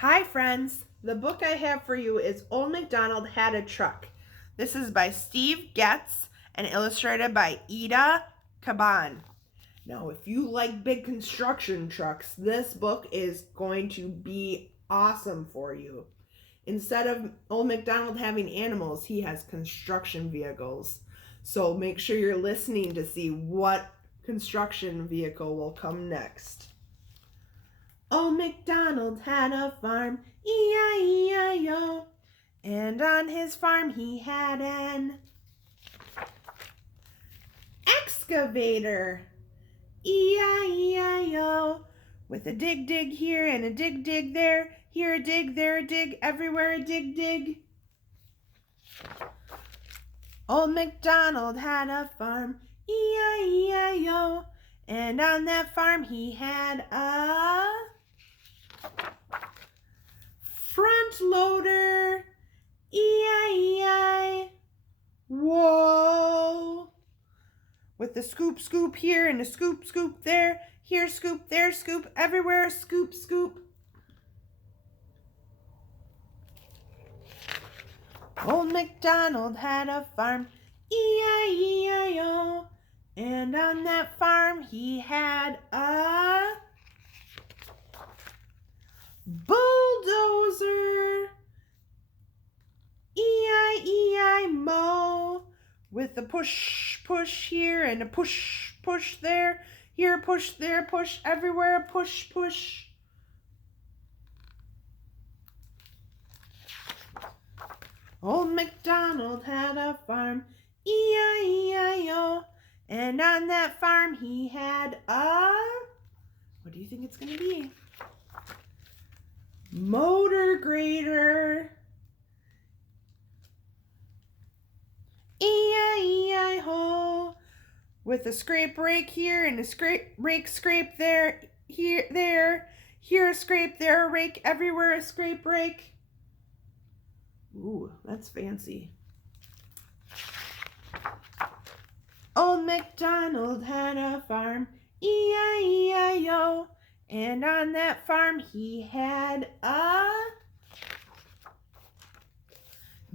Hi friends, the book I have for you is Old MacDonald Had a Truck. This is by Steve Getz and illustrated by Ida Caban. Now if you like big construction trucks, this book is going to be awesome for you. Instead of Old MacDonald having animals, he has construction vehicles. So make sure you're listening to see what construction vehicle will come next. Old MacDonald had a farm, E-I-E-I-O, and on his farm he had an excavator, E-I-E-I-O, with a dig here and a dig there, here a dig, there a dig, everywhere a dig. Old MacDonald had a farm, E-I-E-I-O, and on that farm he had a front loader, E-I-E-I, whoa, with the scoop here and a scoop there, here scoop, there scoop, everywhere scoop. Old MacDonald had a farm, E-I-E-I-O, and on that farm he had a bulldozer, E-I-E-I-Mo, with a push here and a push there, here push, there push, everywhere push. Old MacDonald had a farm, E-I-E-I-O, and on that farm he had a, what do you think it's going to be? Motor grader, E-I-E-I-O, with a scrape rake here and a scrape there, here a scrape, there a rake, everywhere a scrape rake. Ooh, that's fancy. Old MacDonald had a farm, E-I-E-I-O, and on that farm he had a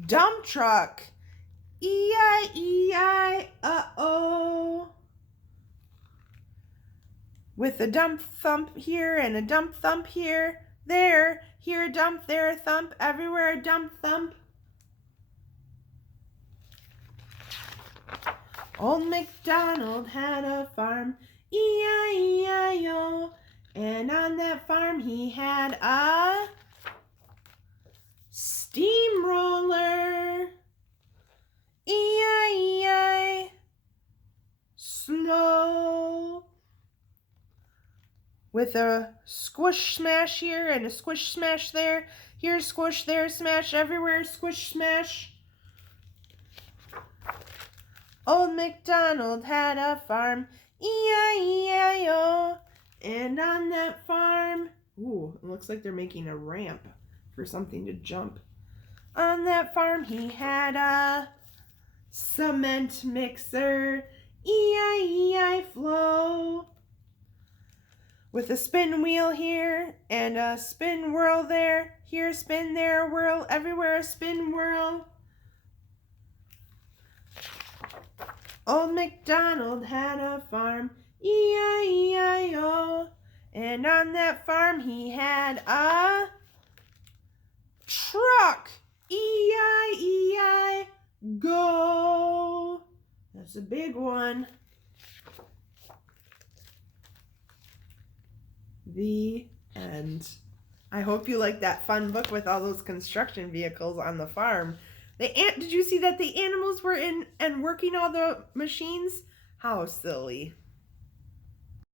dump truck, E-I-E-I-O, with a dump thump here and a dump thump here, there, here a dump, there a thump, everywhere a dump thump. Old MacDonald had a farm, E-I-E-I-O, and on that farm he had a steamroller, E-I-E-I, slow, with a squish smash here and a squish smash there, here squish, there smash, everywhere squish smash. Old MacDonald had a farm, E-I-E-I-O, and on that farm, ooh, it looks like they're making a ramp for something to jump. On that farm he had a cement mixer, E-I-E-I flow, with a spin wheel here and a spin whirl there, here spin, there whirl, everywhere a spin whirl. Old MacDonald had a farm, E-I-E-I-O, and on that farm he had a truck, E-I-E-I, go. That's a big one. The end. I hope you like that fun book with all those construction vehicles on the farm. Did you see that the animals were in and working all the machines? How silly.